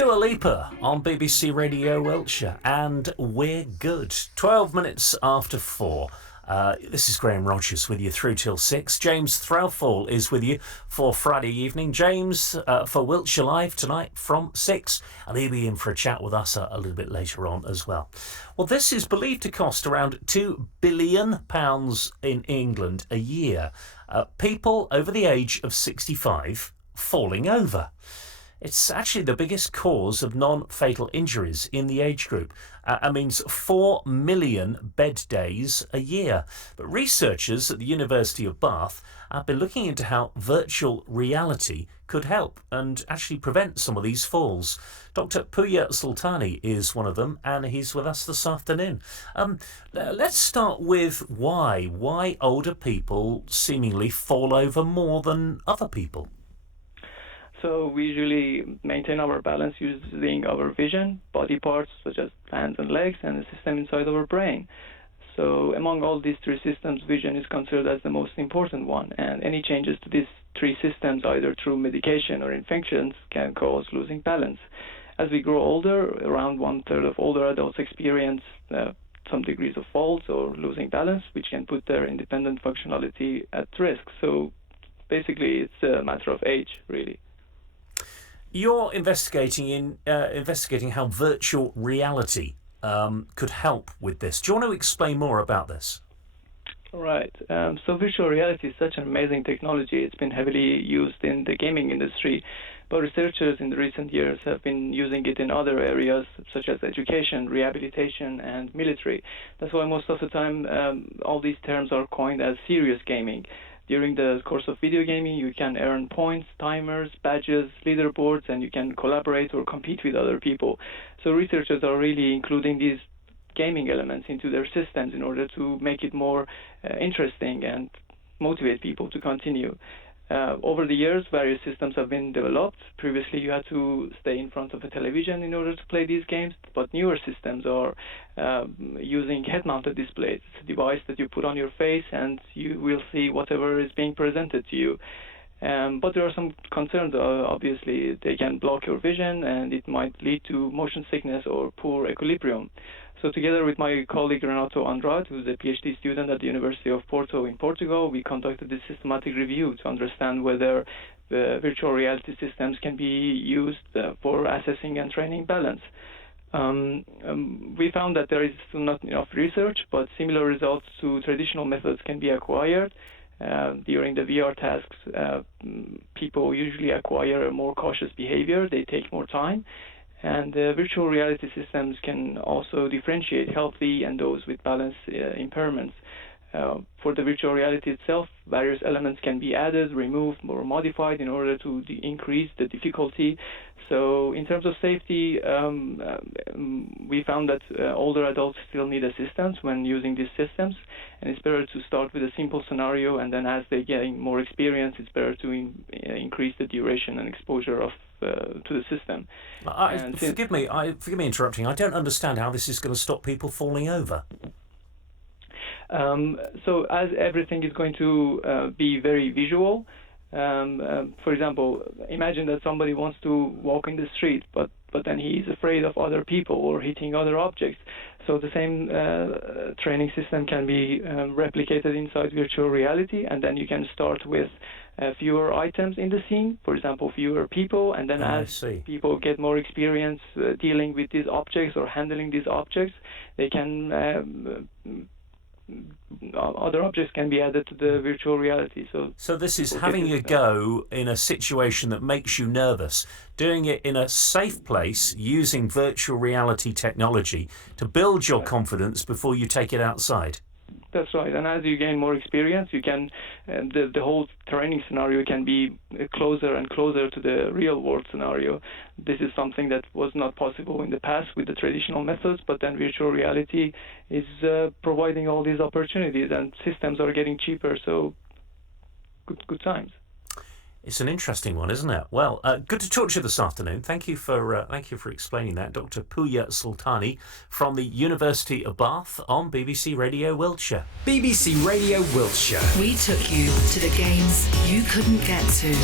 Dua Lipa on BBC Radio Wiltshire, and we're good. 12 minutes after 4. This is Graham Rogers with you through till 6. James Threlfall is with you for Friday evening. James for Wiltshire Live tonight from 6, and he'll be in for a chat with us a little bit later on as well. Well, this is believed to cost around £2 billion in England a year. People over the age of 65 falling over. It's actually the biggest cause of non-fatal injuries in the age group. It means 4 million bed days a year. But researchers at the University of Bath have been looking into how virtual reality could help and actually prevent some of these falls. Dr. Pooya Soltani is one of them, and he's with us this afternoon. Let's start with why. Why older people seemingly fall over more than other people? So we usually maintain our balance using our vision, body parts such as hands and legs, and the system inside our brain. So among all these three systems, vision is considered as the most important one, and any changes to these three systems, either through medication or infections, can cause losing balance. As we grow older, around 1/3 of older adults experience some degrees of falls or losing balance, which can put their independent functionality at risk. So basically, it's a matter of age, really. You're investigating how virtual reality could help with this. Do you want to explain more about this? Right. So virtual reality is such an amazing technology. It's been heavily used in the gaming industry, but researchers in the recent years have been using it in other areas such as education, rehabilitation, and military. That's why most of the time all these terms are coined as serious gaming. During the course of video gaming, you can earn points, timers, badges, leaderboards, and you can collaborate or compete with other people. So researchers are really including these gaming elements into their systems in order to make it more interesting and motivate people to continue. Over the years, various systems have been developed. Previously, you had to stay in front of a television in order to play these games, but newer systems are using head-mounted displays. It's a device that you put on your face, and you will see whatever is being presented to you. But there are some concerns. Obviously, they can block your vision, and it might lead to motion sickness or poor equilibrium. So together with my colleague Renato Andrade, who's a PhD student at the University of Porto in Portugal, we conducted this systematic review to understand whether the virtual reality systems can be used for assessing and training balance. We found that there is still not enough research, but similar results to traditional methods can be acquired. During the VR tasks, people usually acquire a more cautious behavior. They take more time. And virtual reality systems can also differentiate healthy and those with balance impairments. For the virtual reality itself, various elements can be added, removed, or modified in order to increase the difficulty. So in terms of safety, we found that older adults still need assistance when using these systems, and it's better to start with a simple scenario, and then as they gain more experience, it's better to increase the duration and exposure of to the system. Forgive me interrupting. I don't understand how this is going to stop people falling over. So as everything is going to be very visual, for example, imagine that somebody wants to walk in the street, but then he is afraid of other people or hitting other objects. So the same training system can be replicated inside virtual reality, and then you can start with fewer items in the scene, for example, fewer people, and then as people get more experience dealing with these objects or handling these objects, they can other objects can be added to the virtual reality. So this is having a go in a situation that makes you nervous, doing it in a safe place using virtual reality technology to build your confidence before you take it outside. That's right, and as you gain more experience, you can the whole training scenario can be closer and closer to the real world scenario. This is something that was not possible in the past with the traditional methods, but then virtual reality is providing all these opportunities, and systems are getting cheaper, so good times. It's an interesting one, isn't it? Well, good to talk to you this afternoon. Thank you for explaining that, Dr. Pooya Soltani from the University of Bath on BBC Radio Wiltshire. BBC Radio Wiltshire. We took you to the games you couldn't get to.